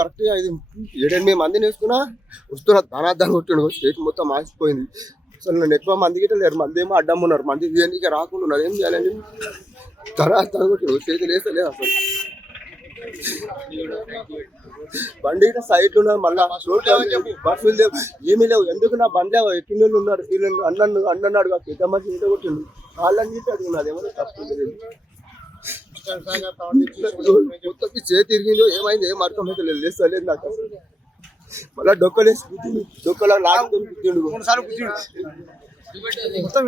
Correct గా 7-8 మందిని వేసుకున్నా వస్తున్నా ధనార్థాన్ని కొట్టిండు. స్టేట్ మొత్తం మాసిపోయింది. అసలు నేను ఎక్కువ మంది గిట్ట లేరు, మంది ఏమో అడ్డం ఉన్నారు, మంది దేనికి రాకుండా ఉన్నారు. ఏం చేయాలండి? ధనార్థాన్ని కొట్టిండు, చేతులు వేస్తలేదు అసలు. బండి గిట్ట సైడ్ ఉన్నారు, మళ్ళా బస్సులు లేవు, ఏమీ లేవు. ఎందుకు నా బండి ఎక్కిన ఉన్నారు, వీళ్ళు అన్నాడు కాదు పెద్ద మనిషి ఇంత కొట్టిండు. వాళ్ళని గిట్ట అడుగున్నది ఏమన్నా తప్పు లేదు. మొత్తం చేతి తిరిగిందో ఏమైంది ఏం అర్థం అయితే లేదు, లేస్తలేదు నాకు అసలు. మళ్ళీ డొక్కలేసి గుద్దిండు, డొక్కలా లాగి గుద్దిండు. మొత్తం